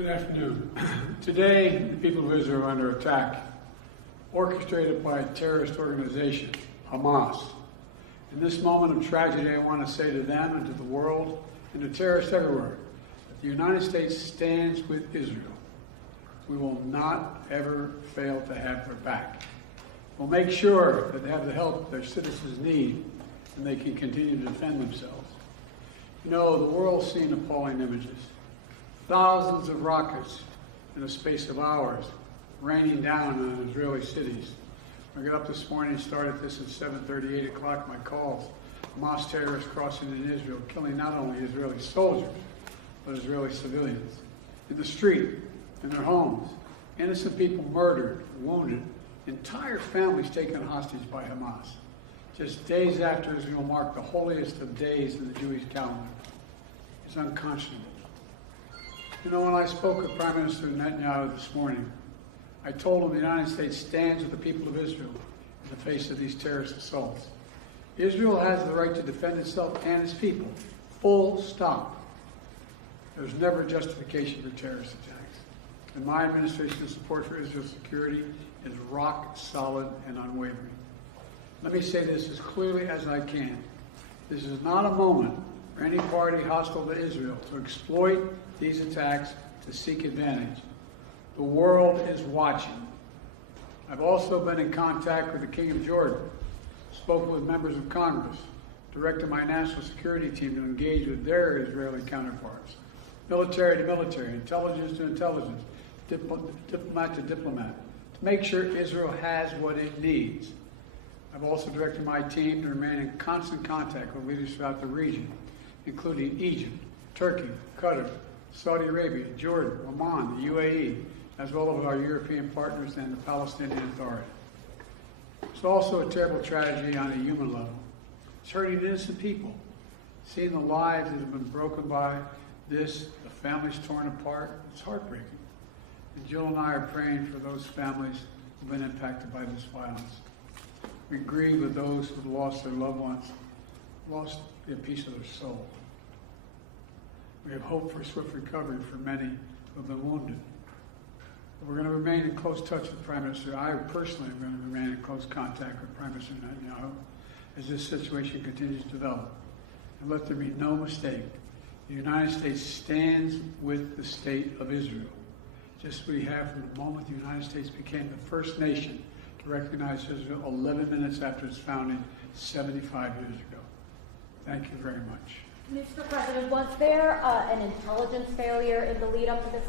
Good afternoon. Today, the people of Israel are under attack, orchestrated by a terrorist organization, Hamas. In this moment of tragedy, I want to say to them and to the world and to terrorists everywhere that the United States stands with Israel. We will not ever fail to have their back. We'll make sure that they have the help their citizens need and they can continue to defend themselves. You know, the world's seen appalling images. Thousands of rockets in a space of hours raining down on Israeli cities. I got up this morning and started this at 7:30, 8 o'clock, my calls. Hamas terrorists crossing in Israel, killing not only Israeli soldiers, but Israeli civilians. In the street, in their homes, innocent people murdered, wounded, entire families taken hostage by Hamas. Just days after Israel marked the holiest of days in the Jewish calendar. It's unconscionable. You know, when I spoke with Prime Minister Netanyahu this morning, I told him the United States stands with the people of Israel in the face of these terrorist assaults. Israel has the right to defend itself and its people. Full stop. There's never justification for terrorist attacks. And my administration's support for Israel's security is rock solid and unwavering. Let me say this as clearly as I can. This is not a moment for any party hostile to Israel to exploit these attacks to seek advantage. The world is watching. I've also been in contact with the King of Jordan, spoken with members of Congress, directed my national security team to engage with their Israeli counterparts, military to military, intelligence to intelligence, diplomat to diplomat, to make sure Israel has what it needs. I've also directed my team to remain in constant contact with leaders throughout the region, including Egypt, Turkey, Qatar, Saudi Arabia, Jordan, Oman, the UAE, as well as our European partners and the Palestinian Authority. It's also a terrible tragedy on a human level. It's hurting innocent people. Seeing the lives that have been broken by this, the families torn apart, it's heartbreaking. And Jill and I are praying for those families who've been impacted by this violence. We grieve with those who've lost their loved ones, lost a piece of their soul. We have hope for swift recovery for many who have been wounded. We're going to remain in close touch with Prime Minister. I personally am going to remain in close contact with Prime Minister Netanyahu as this situation continues to develop. And let there be no mistake, the United States stands with the state of Israel, just as we have from the moment the United States became the first nation to recognize Israel 11 minutes after its founding 75 years ago. Thank you very much. Mr. President, was there an intelligence failure in the lead up to this